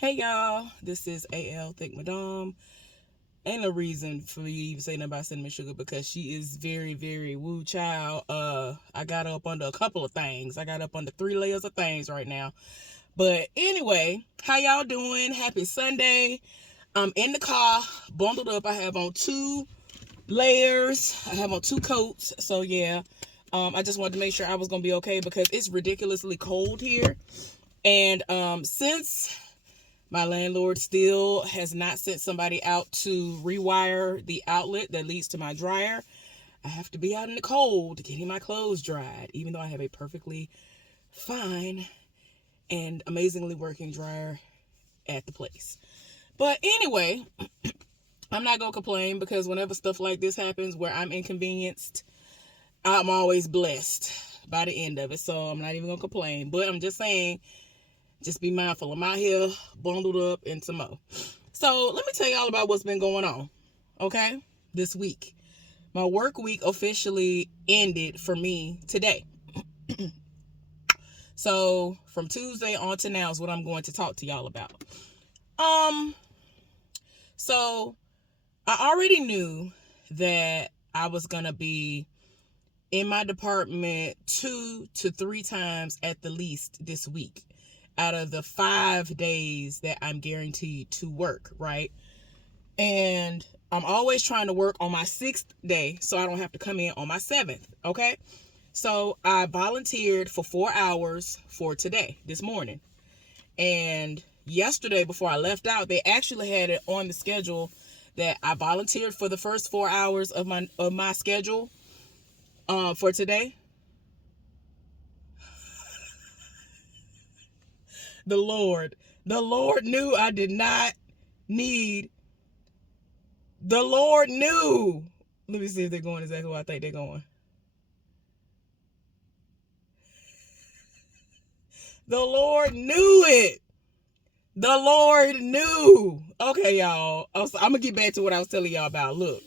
Hey y'all, this is AL Think Madame. Ain't no reason for me to even say nothing about cinnamon sugar because she is very, very woo child. I got up under a couple of things. I got up under 3 layers of things right now. But anyway, how y'all doing? Happy Sunday. I'm in the car, bundled up. I have on 2 layers. I have on 2 coats. So yeah. I just wanted to make sure I was gonna be okay because it's ridiculously cold here. And since my landlord still has not sent somebody out to rewire the outlet that leads to my dryer, I have to be out in the cold getting my clothes dried, even though I have a perfectly fine and amazingly working dryer at the place. But anyway, I'm not going to complain because whenever stuff like this happens where I'm inconvenienced, I'm always blessed by the end of it. So I'm not even going to complain. But I'm just saying, just be mindful. I'm out here bundled up and some more. So let me tell y'all about what's been going on, okay, this week. My work week officially ended for me today. So from Tuesday on to now is what I'm going to talk to y'all about. So I already knew that I was going to be in my department 2 to 3 times at the least this week out of the 5 days that I'm guaranteed to work, right? And I'm always trying to work on my 6th day so I don't have to come in on my 7th, okay? So I volunteered for 4 hours for today, this morning. And yesterday before I left out, they actually had it on the schedule that I volunteered for the first 4 hours of my schedule for today. The Lord knew I did not need. The Lord knew. Let me see if they're going exactly where I think they're going. The Lord knew it. The Lord knew. Okay, y'all. I'm gonna get back to what I was telling y'all about. Look.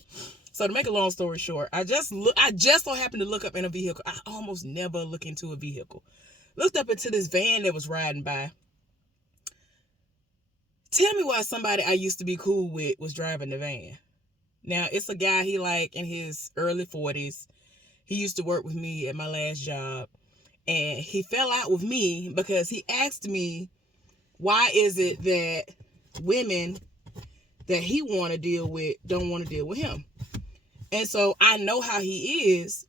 So to make a long story short, I just so happened to look up in a vehicle. I almost never look into a vehicle. Looked up into this van that was riding by. Tell me why somebody I used to be cool with was driving the van. Now, it's a guy, he like in his early 40s. He used to work with me at my last job. And he fell out with me because he asked me, why is it that women that he want to deal with don't want to deal with him? And so I know how he is.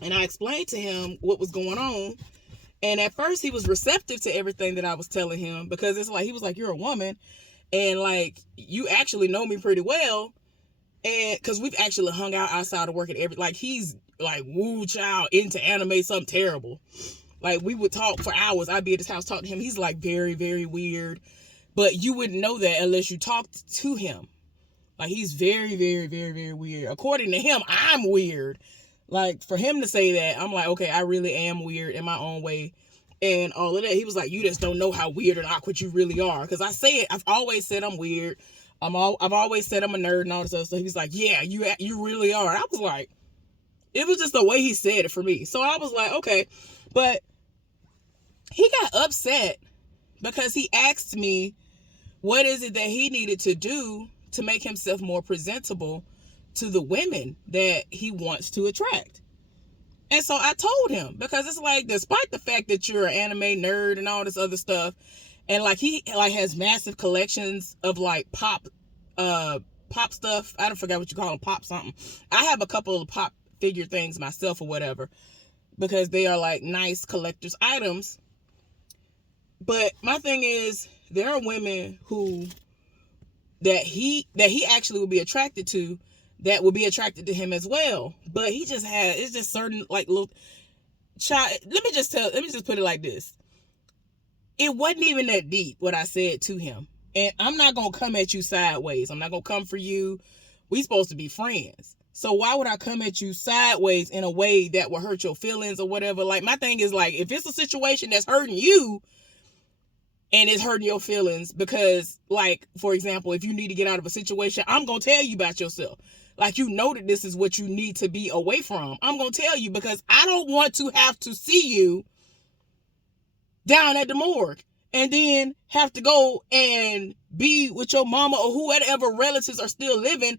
And I explained to him what was going on. And at first he was receptive to everything that I was telling him because it's like, he was like, you're a woman. And like, you actually know me pretty well. And because we've actually hung out outside of work at like, he's like, woo child, into anime, something terrible. Like, we would talk for hours. I'd be at his house talking to him. He's like very, very weird. But you wouldn't know that unless you talked to him. Like, he's very, very, very, very weird. According to him, I'm weird. Like, for him to say that, I'm like, okay, I really am weird in my own way. And all of that. He was like, you just don't know how weird and awkward you really are. Because I've always said I'm weird. I've always said I'm a nerd and all this stuff. So he was like, yeah, you really are. And I was like, it was just the way he said it for me. So I was like, okay. But he got upset because he asked me what is it that he needed to do to make himself more presentable to the women that he wants to attract. And so I told him, because it's like, despite the fact that you're an anime nerd and all this other stuff, and like he like has massive collections of like pop stuff. I don't forget what you call them, pop something. I have a couple of pop figure things myself or whatever, because they are like nice collector's items. But my thing is, there are women who that he actually would be attracted to, that would be attracted to him as well. But he just had, it's just certain like little child. Let me just put it like this. It wasn't even that deep what I said to him. And I'm not gonna come at you sideways. I'm not gonna come for you. We supposed to be friends. So why would I come at you sideways in a way that will hurt your feelings or whatever? Like, my thing is, like, if it's a situation that's hurting you and it's hurting your feelings, because, like, for example, if you need to get out of a situation, I'm going to tell you about yourself. Like, you know that this is what you need to be away from. I'm going to tell you because I don't want to have to see you down at the morgue and then have to go and be with your mama or whoever relatives are still living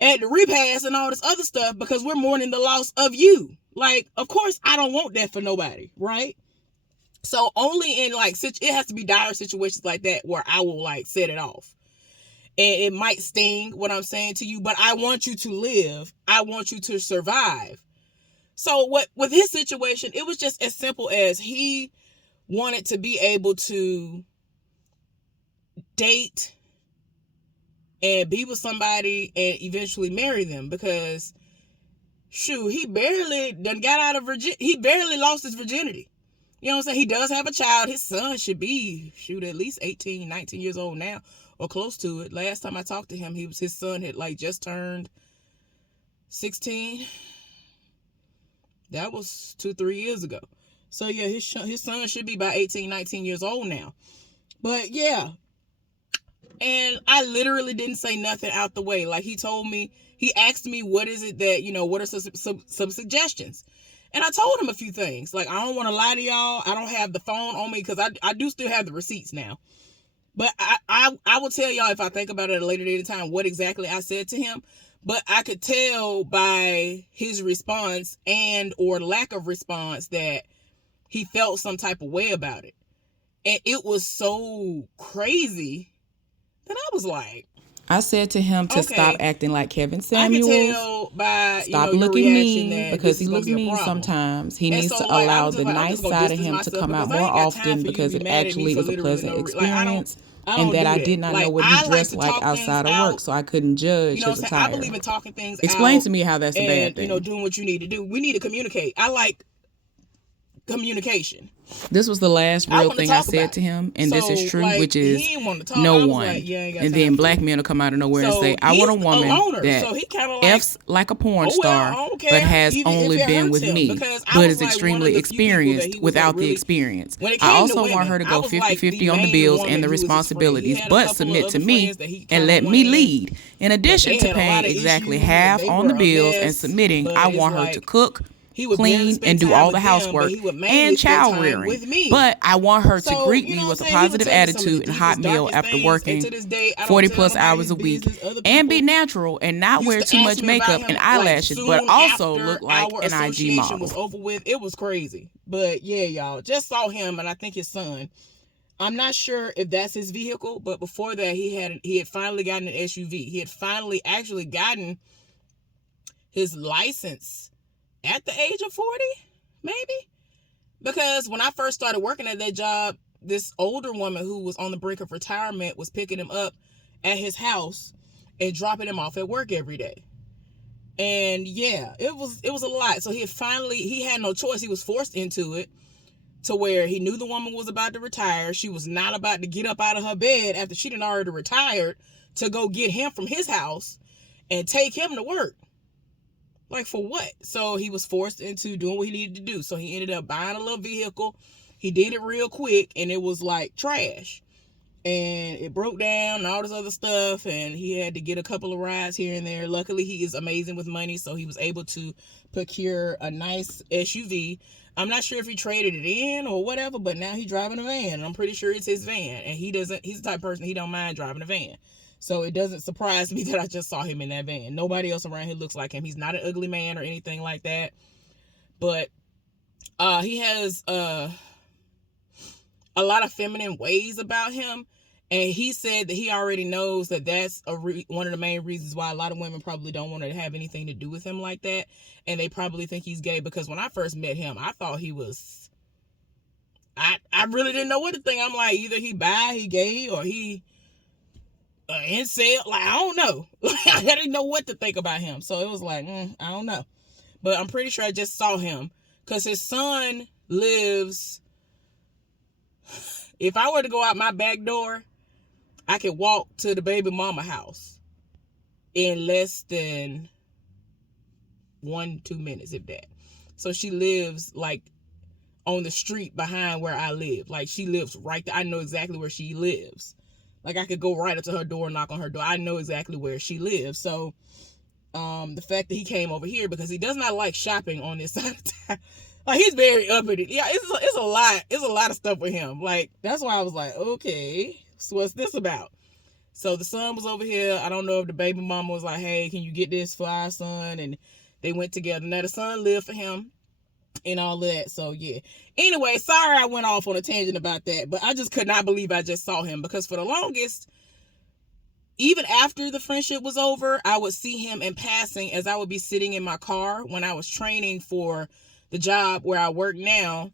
at the repast and all this other stuff because we're mourning the loss of you. Like, of course, I don't want that for nobody, right? So only in like, it has to be dire situations like that where I will like set it off. And it might sting what I'm saying to you, but I want you to live. I want you to survive. So what with his situation, it was just as simple as he wanted to be able to date and be with somebody and eventually marry them, because shoot, he barely done got out of he barely lost his virginity. You know what I'm saying? He does have a child. His son should be, at least 18, 19 years old now, or close to it. Last time I talked to him, his son had like just turned 16. That was 2-3 years ago. So yeah, his son should be about 18, 19 years old now. But yeah. And I literally didn't say nothing out the way. Like, he asked me, what is it that, what are some suggestions? And I told him a few things. Like, I don't want to lie to y'all. I don't have the phone on me because I do still have the receipts now. But I will tell y'all, if I think about it at a later date of time, what exactly I said to him. But I could tell by his response and or lack of response that he felt some type of way about it. And it was so crazy that I was like, I said to him to stop acting like Kevin Samuels. I can tell by stop looking mean, because he looks mean sometimes. He needs to allow the nice side of him to come out more often, because it actually was a pleasant experience. And that I did not know what he dressed like outside of work, so I couldn't judge his attire. I believe in talking things Explain to me how that's a bad thing. Doing what you need to do. We need to communicate. I like communication. This was the last real thing I said to him, and this is true, which is no one. And then black men will come out of nowhere and say, I want a woman that F's like a porn star, but has only been with me, but is extremely experienced without the experience. I also want her to go 50-50 on the bills and the responsibilities, but submit to me and let me lead. In addition to paying exactly half on the bills and submitting, I want her to cook, clean, and do all the housework and child rearing. But I want her to greet me with a positive attitude and hot meal after working 40 plus hours a week, and be natural and not wear too much makeup and eyelashes, but also look like an IG model. Was over with. It was crazy. But yeah, y'all, just saw him, and I think his son. I'm not sure if that's his vehicle, but before that, he had finally gotten an SUV. He had finally actually gotten his license at the age of 40, maybe? Because when I first started working at that job, this older woman who was on the brink of retirement was picking him up at his house and dropping him off at work every day. And yeah, it was a lot. So he had no choice. He was forced into it, to where he knew the woman was about to retire. She was not about to get up out of her bed after she'd already retired to go get him from his house and take him to work. Like, for what? So he was forced into doing what he needed to do. So he ended up buying a little vehicle. He did it real quick, and it was like trash. And it broke down and all this other stuff, and he had to get a couple of rides here and there. Luckily, he is amazing with money, so he was able to procure a nice SUV. I'm not sure if he traded it in or whatever, but now he's driving a van, and I'm pretty sure it's his van. And he's the type of person, he don't mind driving a van. So it doesn't surprise me that I just saw him in that van. Nobody else around here looks like him. He's not an ugly man or anything like that. But he has a lot of feminine ways about him. And he said that he already knows that that's one of the main reasons why a lot of women probably don't want to have anything to do with him like that. And they probably think he's gay, because when I first met him, I thought he was... I really didn't know what to think. I'm like, either he bi, he gay, or he... incel, like, I don't know. I didn't know what to think about him. So it was like, I don't know. But I'm pretty sure I just saw him, because his son lives... If I were to go out my back door, I could walk to the baby mama house in less than 1-2 minutes, if that. So she lives like on the street behind where I live. Like, she lives right there. I know exactly where she lives. Like, I could go right up to her door and knock on her door. I know exactly where she lives. So the fact that he came over here, because he does not like shopping on this side of town. Like, he's very uppity. Yeah, it's a lot. It's a lot of stuff with him. Like, that's why I was like, okay, so what's this about? So the son was over here. I don't know if the baby mama was like, hey, can you get this for our son? And they went together. Now the son lived for him and all that. So yeah. Anyway, sorry I went off on a tangent about that, but I just could not believe I just saw him, because for the longest, even after the friendship was over, I would see him in passing as I would be sitting in my car when I was training for the job where I work now.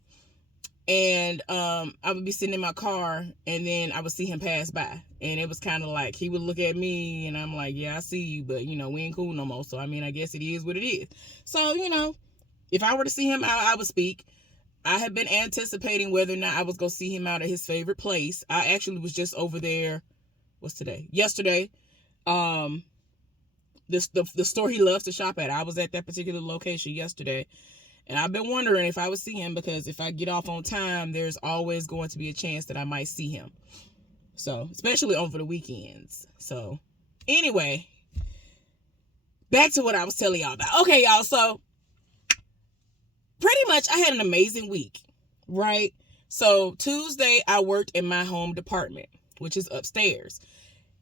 And I would be sitting in my car, and then I would see him pass by. And it was kind of like, he would look at me, and I'm like, yeah, I see you, but, we ain't cool no more. So, I mean, I guess it is what it is. So, if I were to see him out, I would speak. I had been anticipating whether or not I was going to see him out at his favorite place. I actually was just over there. What's today? Yesterday. The store he loves to shop at. I was at that particular location yesterday. And I've been wondering if I would see him, because if I get off on time, there's always going to be a chance that I might see him. So, especially over the weekends. So, anyway, back to what I was telling y'all about. Okay, y'all, so pretty much I had an amazing week, right? So, Tuesday, I worked in my home department, which is upstairs.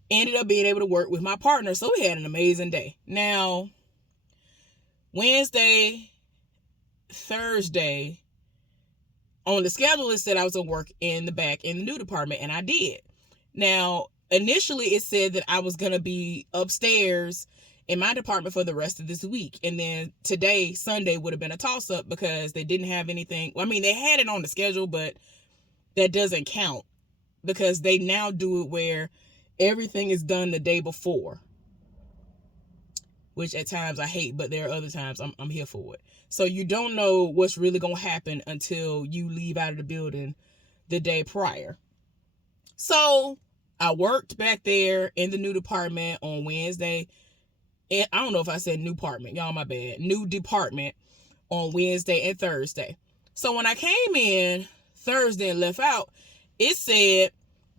Ended up being able to work with my partner, so we had an amazing day. Now, Wednesday, Thursday, on the schedule, it said I was going to work in the back in the new department, and I did. Now, initially it said that I was going to be upstairs in my department for the rest of this week, and then today, Sunday, would have been a toss-up because they didn't have anything. Well, I mean, they had it on the schedule, but that doesn't count because they now do it where everything is done the day before, which at times I hate, but there are other times I'm here for it. So you don't know what's really going to happen until you leave out of the building the day prior. So I worked back there in the new department on Wednesday. And I don't know if I said new department. Y'all, my bad. New department on Wednesday and Thursday. So when I came in Thursday and left out, it said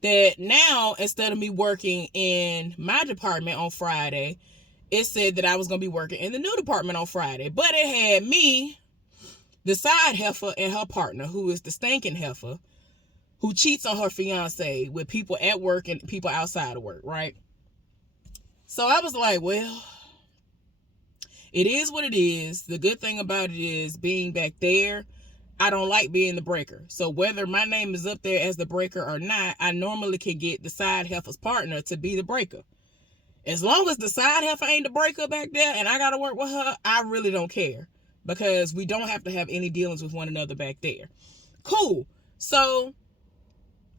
that now, instead of me working in my department on Friday, it said that I was going to be working in the new department on Friday. But it had me, the side heifer, and her partner, who is the stinking heifer, who cheats on her fiance with people at work and people outside of work, right? So I was like, well, it is what it is. The good thing about it is being back there, I don't like being the breaker. So whether my name is up there as the breaker or not, I normally can get the side heifer's partner to be the breaker. As long as the side heifer ain't the breaker back there and I got to work with her, I really don't care, because we don't have to have any dealings with one another back there. Cool. So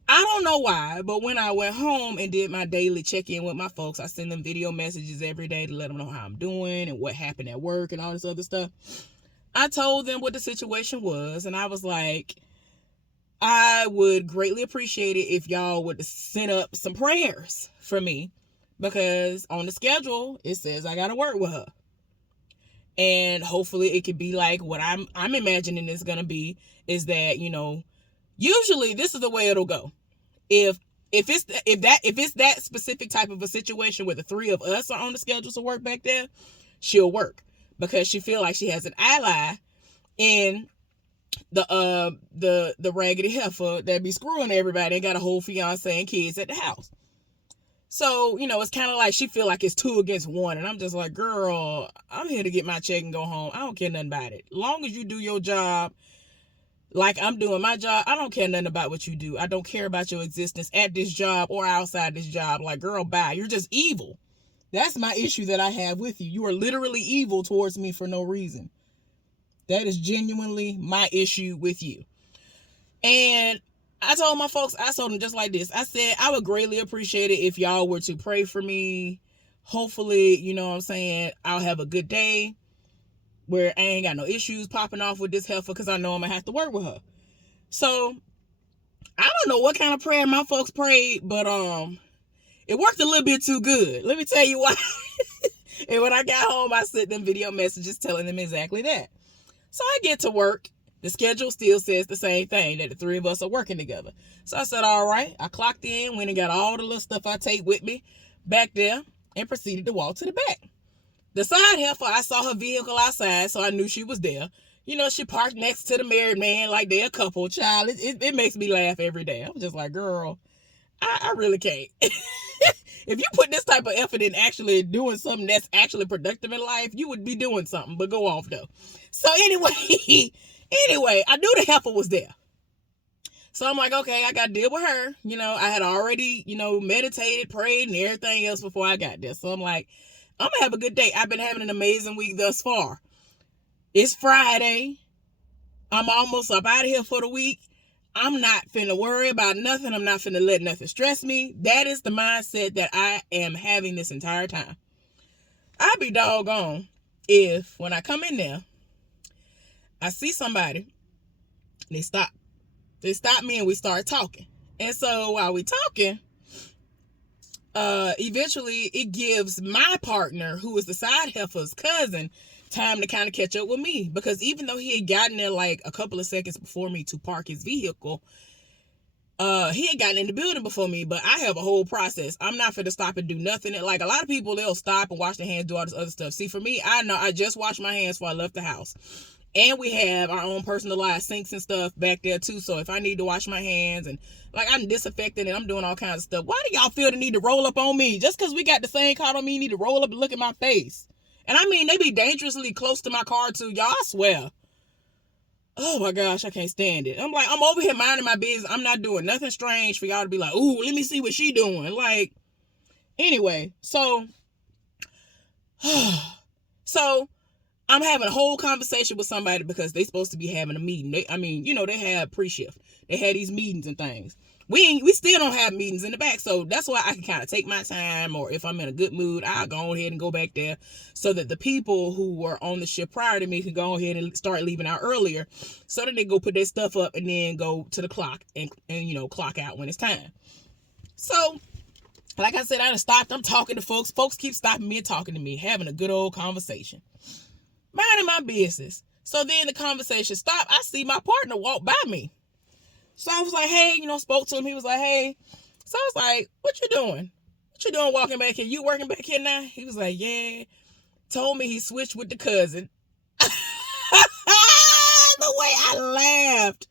I don't know why, but when I went home and did my daily check-in with my folks, I send them video messages every day to let them know how I'm doing and what happened at work and all this other stuff. I told them what the situation was, and I was like, I would greatly appreciate it if y'all would send up some prayers for me, because on the schedule, it says I got to work with her. And hopefully it could be like what I'm imagining it's going to be, is that, usually this is the way it'll go. If it's that specific type of a situation where the three of us are on the schedule to work back there, she'll work, because she feel like she has an ally in the raggedy heifer that be screwing everybody and got a whole fiance and kids at the house. So, it's kind of like she feel like it's 2 against 1. And I'm just like, girl, I'm here to get my check and go home. I don't care nothing about it. Long as you do your job like I'm doing my job, I don't care nothing about what you do. I don't care about your existence at this job or outside this job. Like, girl, bye. You're just evil. That's my issue that I have with you. You are literally evil towards me for no reason. That is genuinely my issue with you. And I told my folks, I told them just like this. I said, I would greatly appreciate it if y'all were to pray for me. Hopefully, I'll have a good day where I ain't got no issues popping off with this heifer, because I know I'm going to have to work with her. So, I don't know what kind of prayer my folks prayed, but it worked a little bit too good. Let me tell you why. And when I got home, I sent them video messages telling them exactly that. So I get to work. The schedule still says the same thing, that the three of us are working together. So I said, all right. I clocked in, went and got all the little stuff I take with me back there, and proceeded to walk to the back. The side heifer, I saw her vehicle outside, so I knew she was there. she parked next to the married man like they're a couple. Child, it makes me laugh every day. I'm just like, girl, I really can't. If you put this type of effort in actually doing something that's actually productive in life, you would be doing something. But go off, though. So anyway, I knew the heifer was there. So I'm like, okay, I got to deal with her. I had already, meditated, prayed, and everything else before I got there. So I'm like, I'm going to have a good day. I've been having an amazing week thus far. It's Friday. I'm almost up out of here for the week. I'm not finna worry about nothing. I'm not finna let nothing stress me. That is the mindset that I am having this entire time. I'd be doggone if when I come in there, I see somebody, they stop me and we start talking. And so while we talking, eventually it gives my partner, who is the side heifer's cousin, time to kind of catch up with me, because even though he had gotten there like a couple of seconds before me to park his vehicle, he had gotten in the building before me, but I have a whole process. I'm not finna stop and do nothing. Like a lot of people, they'll stop and wash their hands, do all this other stuff. See, for me, I know I just washed my hands before I left the house. And we have our own personalized sinks and stuff back there too. So if I need to wash my hands and like I'm disinfecting and I'm doing all kinds of stuff, why do y'all feel the need to roll up on me? Just because we got the same car on me, you need to roll up and look at my face. And I mean, they be dangerously close to my car too. Y'all, I swear. Oh my gosh, I can't stand it. I'm like, I'm over here minding my business. I'm not doing nothing strange for y'all to be like, ooh, let me see what she doing. Like, anyway, so I'm having a whole conversation with somebody because they supposed to be having a meeting. They had pre-shift. They had these meetings and things. We still don't have meetings in the back, so that's why I can kind of take my time, or if I'm in a good mood, I'll go ahead and go back there so that the people who were on the shift prior to me can go ahead and start leaving out earlier so that they go put their stuff up and then go to the clock and clock out when it's time. So, like I said, I done stopped. I'm talking to folks. Folks keep stopping me and talking to me, having a good old conversation. Minding my business. So then the conversation stopped. I see my partner walk by me. So I was like, hey, spoke to him. He was like, hey. So I was like, what you doing? What you doing walking back here? You working back here now? He was like, yeah. Told me he switched with the cousin. The way I laughed.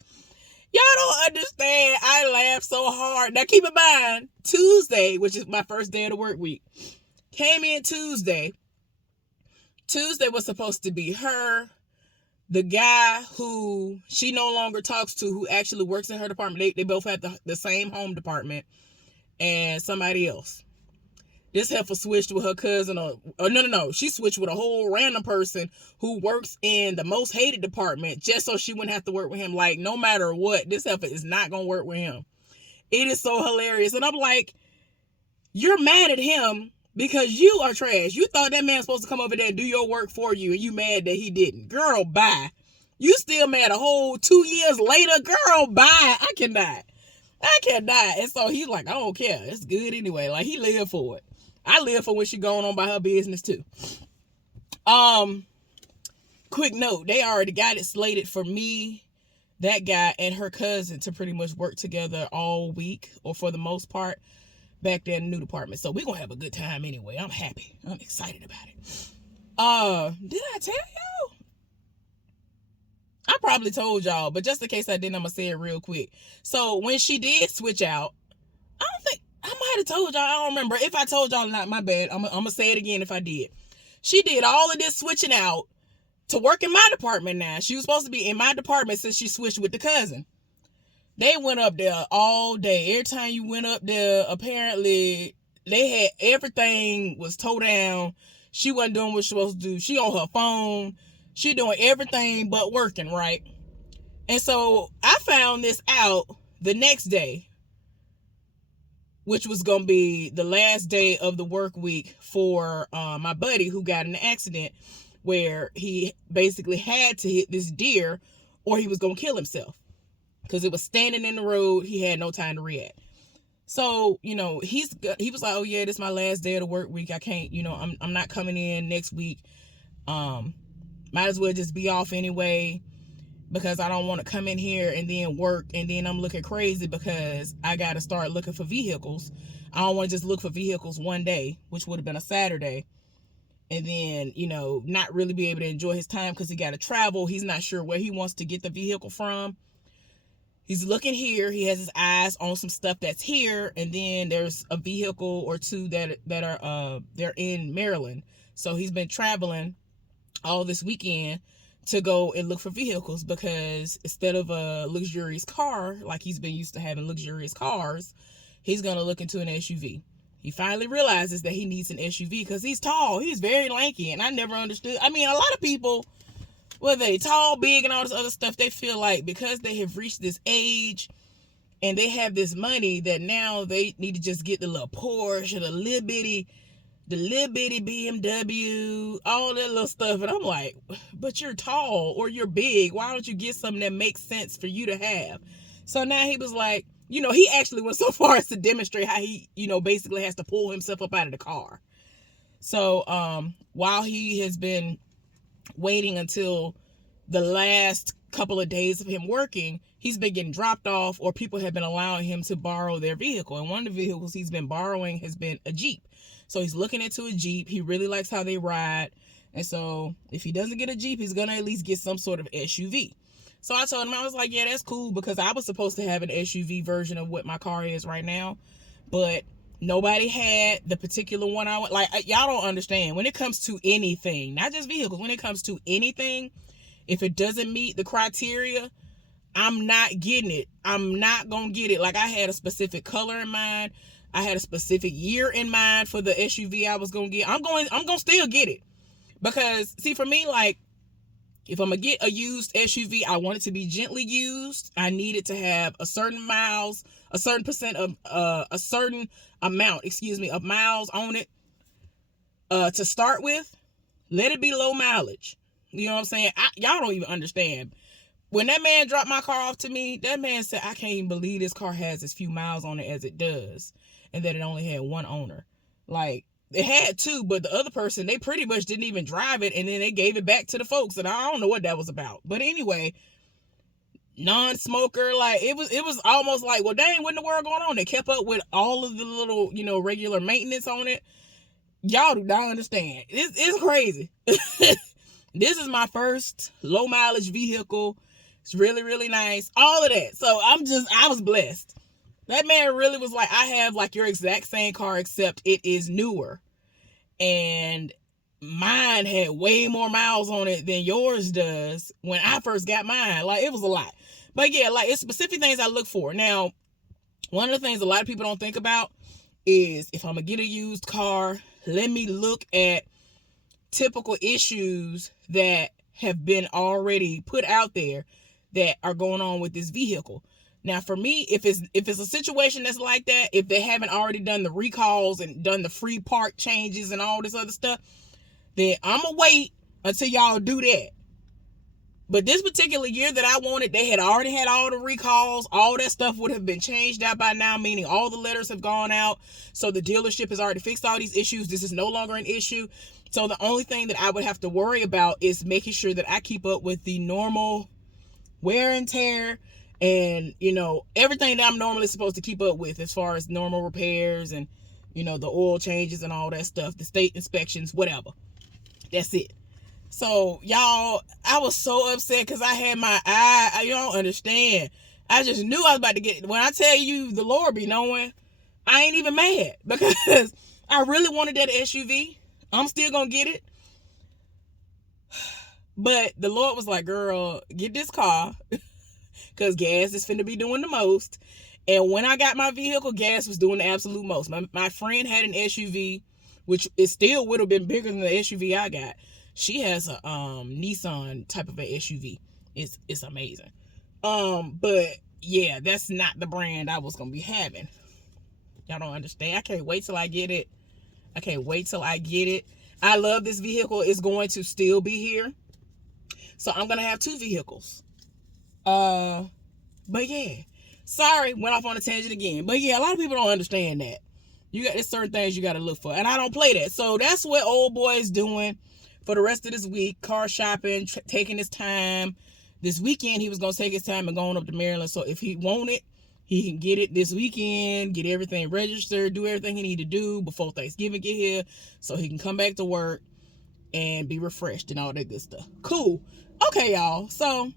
Y'all don't understand. I laughed so hard. Now keep in mind, Tuesday, which is my first day of the work week, came in Tuesday. Tuesday was supposed to be her, the guy who she no longer talks to, who actually works in her department. They both have the same home department, and somebody else. This heifer switched with her cousin, or no. She switched with a whole random person who works in the most hated department just so she wouldn't have to work with him. Like, no matter what, this heifer is not going to work with him. It is so hilarious. And I'm like, you're mad at him because you are trash. You thought that man's supposed to come over there and do your work for you, and you mad that he didn't. Girl, bye. You still mad a whole 2 years later? Girl, bye. I cannot. And so he's like, I don't care. It's good anyway. Like, he lived for it. I live for when she going on by her business too. Quick note. They already got it slated for me, that guy, and her cousin to pretty much work together all week, or for the most part, back there in the new department. So we're gonna have a good time anyway. I'm happy. I'm excited about it. Did I tell y'all? I probably told y'all, but just in case I didn't, I'm gonna say it real quick. So when she did switch out, I might have told y'all. I don't remember. If I told y'all or not, my bad. I'm gonna say it again if I did. She did all of this switching out to work in my department now. She was supposed to be in my department since she switched with the cousin. They went up there all day. Every time you went up there, apparently they had everything was towed down. She wasn't doing what she was supposed to do. She on her phone. She doing everything but working, right? And so I found this out the next day, which was going to be the last day of the work week for my buddy who got in an accident where he basically had to hit this deer or he was going to kill himself. Because it was standing in the road. He had no time to react. So, he was like, oh yeah, this is my last day of the work week. I can't, I'm not coming in next week. Might as well just be off anyway, because I don't want to come in here and then work and then I'm looking crazy because I got to start looking for vehicles. I don't want to just look for vehicles one day, which would have been a Saturday, and then, not really be able to enjoy his time because he got to travel. He's not sure where he wants to get the vehicle from. He's looking here. He has his eyes on some stuff that's here, and then there's a vehicle or two that are they're in Maryland. So he's been traveling all this weekend to go and look for vehicles, because instead of a luxurious car, like he's been used to having luxurious cars, he's going to look into an SUV. He finally realizes that he needs an SUV because he's tall. He's very lanky, and I never understood. I mean, a lot of people, whether they tall, big, and all this other stuff, they feel like because they have reached this age and they have this money that now they need to just get the little Porsche or the little bitty BMW, all that little stuff. And I'm like, but you're tall or you're big. Why don't you get something that makes sense for you to have? So now he was like, he actually went so far as to demonstrate how he, basically has to pull himself up out of the car. So while he has been waiting until the last couple of days of him working, he's been getting dropped off, or people have been allowing him to borrow their vehicle. And one of the vehicles he's been borrowing has been a Jeep. So he's looking into a Jeep. He really likes how they ride. And so if he doesn't get a Jeep, he's going to at least get some sort of SUV. So I told him, I was like, yeah, that's cool, because I was supposed to have an SUV version of what my car is right now, but nobody had the particular one I want. Like, y'all don't understand. When it comes to anything, not just vehicles, when it comes to anything, if it doesn't meet the criteria, I'm not getting it. I'm not going to get it. Like, I had a specific color in mind. I had a specific year in mind for the SUV I was going to get. I'm going to still get it. Because, see, for me, like, if I'm going to get a used SUV, I want it to be gently used. I need it to have a certain miles, a certain percent of, a certain amount, of miles on it to start with. Let it be low mileage. You know what I'm saying? Y'all don't even understand. When that man dropped my car off to me, that man said, I can't even believe this car has as few miles on it as it does, and that it only had one owner. Like, it had two, but the other person, they pretty much didn't even drive it, and then they gave it back to the folks, and I don't know what that was about. But anyway, non-smoker, like, it was almost like, well, dang, what in the world going on? They kept up with all of the little, regular maintenance on it. Y'all do not understand. It's crazy. This is my first low mileage vehicle. It's really, really nice. All of that. So I was blessed. That man really was like, I have like your exact same car, except it is newer. And mine had way more miles on it than yours does when I first got mine. Like, it was a lot. But yeah, like, it's specific things I look for. Now, one of the things a lot of people don't think about is, if I'm going to get a used car, let me look at typical issues that have been already put out there that are going on with this vehicle. Now, for me, if it's a situation that's like that, if they haven't already done the recalls and done the free part changes and all this other stuff, then I'm going to wait until y'all do that. But this particular year that I wanted, they had already had all the recalls. All that stuff would have been changed out by now, meaning all the letters have gone out. So the dealership has already fixed all these issues. This is no longer an issue. So the only thing that I would have to worry about is making sure that I keep up with the normal wear and tear and, everything that I'm normally supposed to keep up with as far as normal repairs and, the oil changes and all that stuff, the state inspections, whatever. That's it. So, y'all, I was so upset because I had my eye. You don't understand. I just knew I was about to get it. When I tell you the Lord be knowing, I ain't even mad because I really wanted that SUV. I'm still going to get it. But the Lord was like, girl, get this car because gas is finna be doing the most. And when I got my vehicle, gas was doing the absolute most. My friend had an SUV, which it still would have been bigger than the SUV I got. She has a Nissan type of an SUV. It's amazing. But yeah, that's not the brand I was gonna be having. Y'all don't understand. I can't wait till I get it. I love this vehicle. It's going to still be here. So I'm gonna have two vehicles. But yeah. Sorry, went off on a tangent again. But yeah, a lot of people don't understand that. There's certain things you gotta look for. And I don't play that. So that's what old boy is doing for the rest of this week. Car shopping, taking his time. This weekend, he was going to take his time and going up to Maryland. So if he want it, he can get it this weekend, get everything registered, do everything he need to do before Thanksgiving get here so he can come back to work. and be refreshed and all that good stuff. Cool. Okay, y'all. So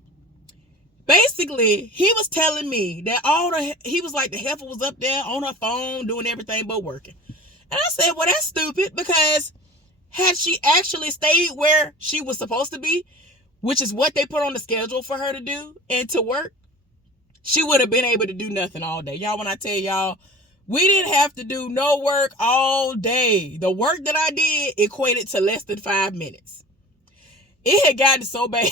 basically, he was telling me that he was like, the heifer was up there on her phone doing everything but working. And I said, well, that's stupid, because had she actually stayed where she was supposed to be, which is what they put on the schedule for her to do and to work, she would have been able to do nothing all day. Y'all, when I tell y'all, we didn't have to do no work all day. The work that I did equated to less than 5 minutes. It had gotten so bad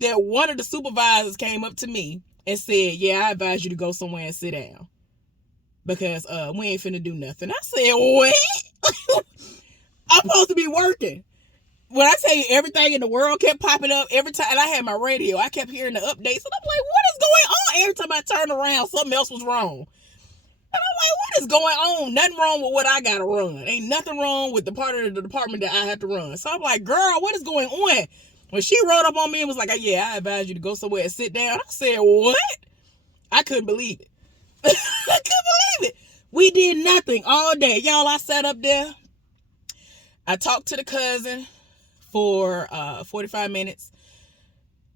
that one of the supervisors came up to me and said, yeah, I advise you to go somewhere and sit down, because we ain't finna do nothing. I said, what? I'm supposed to be working. When I tell you, everything in the world kept popping up every time, and I had my radio, I kept hearing the updates, and I'm like, what is going on? Every time I turned around, something else was wrong. And I'm like, what is going on? Nothing wrong with what I gotta run. Ain't nothing wrong with the part of the department that I have to run. So I'm like, girl, what is going on? When she rolled up on me and was like, yeah, I advise you to go somewhere and sit down, I said, what? I couldn't believe it. I couldn't believe it. We did nothing all day. Y'all, I sat up there. I talked to the cousin for 45 minutes.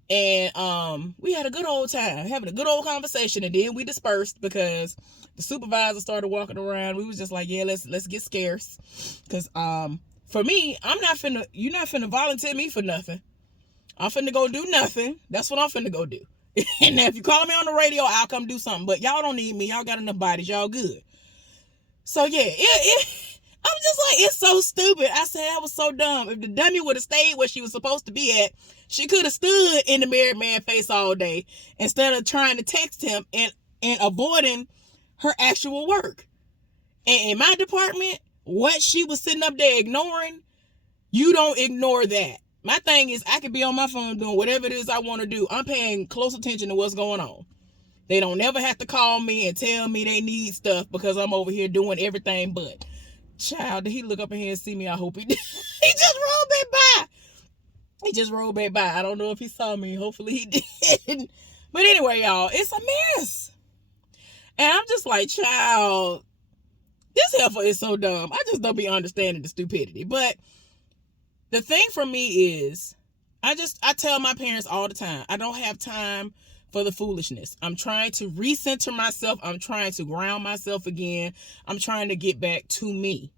And we had a good old time, having a good old conversation. And then we dispersed because the supervisor started walking around. We was just like, yeah, let's get scarce. Because for me, you're not finna volunteer me for nothing. I'm finna go do nothing. That's what I'm finna go do. And now if you call me on the radio, I'll come do something. But y'all don't need me. Y'all got enough bodies. Y'all good. So yeah, I'm just like, it's so stupid. I said, that was so dumb. If the dummy would have stayed where she was supposed to be at, she could have stood in the married man face all day instead of trying to text him and avoiding her actual work. And in my department, what she was sitting up there ignoring, you don't ignore that. My thing is, I could be on my phone doing whatever it is I want to do. I'm paying close attention to what's going on. They don't never have to call me and tell me they need stuff because I'm over here doing everything but. Child, did he look up in here and see me? I hope he did. He just rolled back by. I don't know if he saw me. Hopefully he did. But anyway, y'all, it's a mess. And I'm just like, child, this heifer is so dumb. I just don't be understanding the stupidity. But the thing for me is, I tell my parents all the time, I don't have time for the foolishness. I'm trying to recenter myself. I'm trying to ground myself again. I'm trying to get back to me,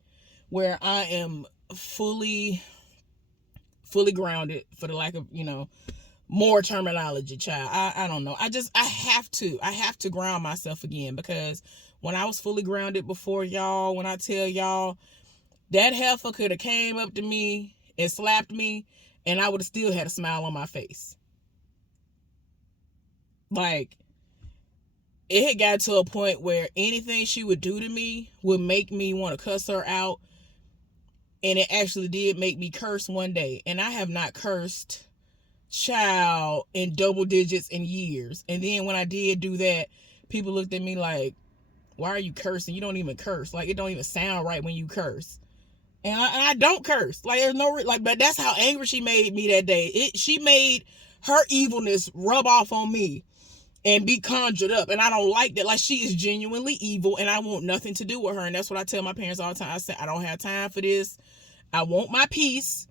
where I am fully grounded, for the lack of, more terminology, child. I don't know. I have to ground myself again, because when I was fully grounded before, y'all, when I tell y'all, that heifer could have came up to me and slapped me and I would have still had a smile on my face. Like, it had got to a point where anything she would do to me would make me want to cuss her out. And it actually did make me curse one day. And I have not cursed, child, in double digits in years. And then when I did do that, people looked at me like, why are you cursing? You don't even curse. Like, it don't even sound right when you curse. And I don't curse. Like, there's no, but that's how angry she made me that day. She made her evilness rub off on me and be conjured up. And I don't like that. Like, she is genuinely evil and I want nothing to do with her. And that's what I tell my parents all the time. I say, I don't have time for this. I want my peace.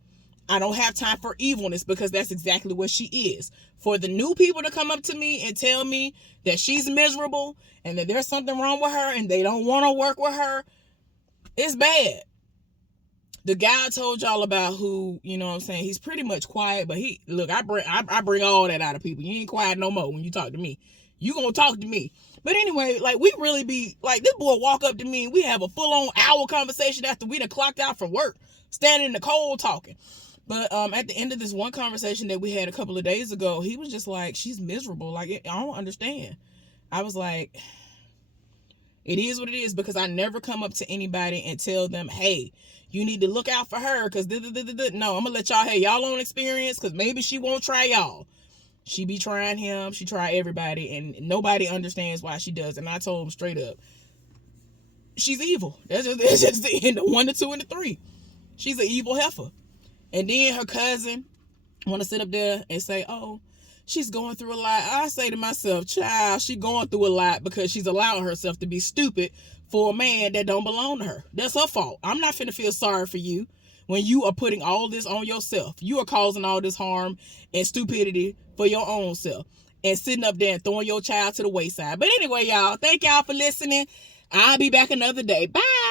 I don't have time for evilness, because that's exactly what she is. For the new people to come up to me and tell me that she's miserable and that there's something wrong with her and they don't want to work with her, it's bad. The guy I told y'all about, who, you know what I'm saying, he's pretty much quiet, but I bring all that out of people. You ain't quiet no more when you talk to me. You gonna talk to me. But anyway, like, we really be, like, this boy walk up to me and we have a full-on hour conversation after we done clocked out from work, standing in the cold talking. But at the end of this one conversation that we had a couple of days ago, he was just like, she's miserable. Like, I don't understand. I was like, it is what it is, because I never come up to anybody and tell them, hey, you need to look out for her, because no, I'm gonna let y'all have y'all own experience, because maybe she won't try y'all. She be trying him, she try everybody, and nobody understands why she does. And I told him straight up, she's evil. That's just the end of 1, the 2, and the 3. She's an evil heifer. And then her cousin want to sit up there and say, oh, she's going through a lot. I say to myself, child, she going through a lot because she's allowing herself to be stupid for a man that don't belong to her. That's her fault. I'm not finna feel sorry for you when you are putting all this on yourself. You are causing all this harm and stupidity for your own self and sitting up there and throwing your child to the wayside. But anyway, y'all, thank y'all for listening. I'll be back another day. Bye.